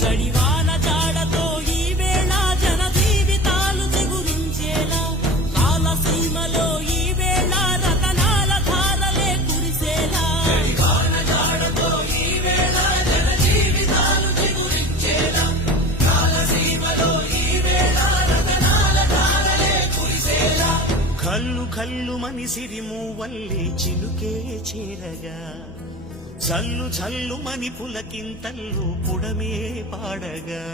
జడివాన జాడతో ఈ వేళ జన జీవితాలు చిగురించేలా రాలసీమలో ఈ వేళ రతనాల ధారలే కురిసేలా జడివాన జాడతో ఈ వేళ జన జీవితాలు చిగురించేలా రాలసీమలో ఈ వేళ రతనాల ధారలే కురిసేలా కల్లు కల్లు మని సిరిమూవల్లే చిలుకే చేరగా జల్లు జల్లు మని పులకింతల్లు పుడమే పాడగా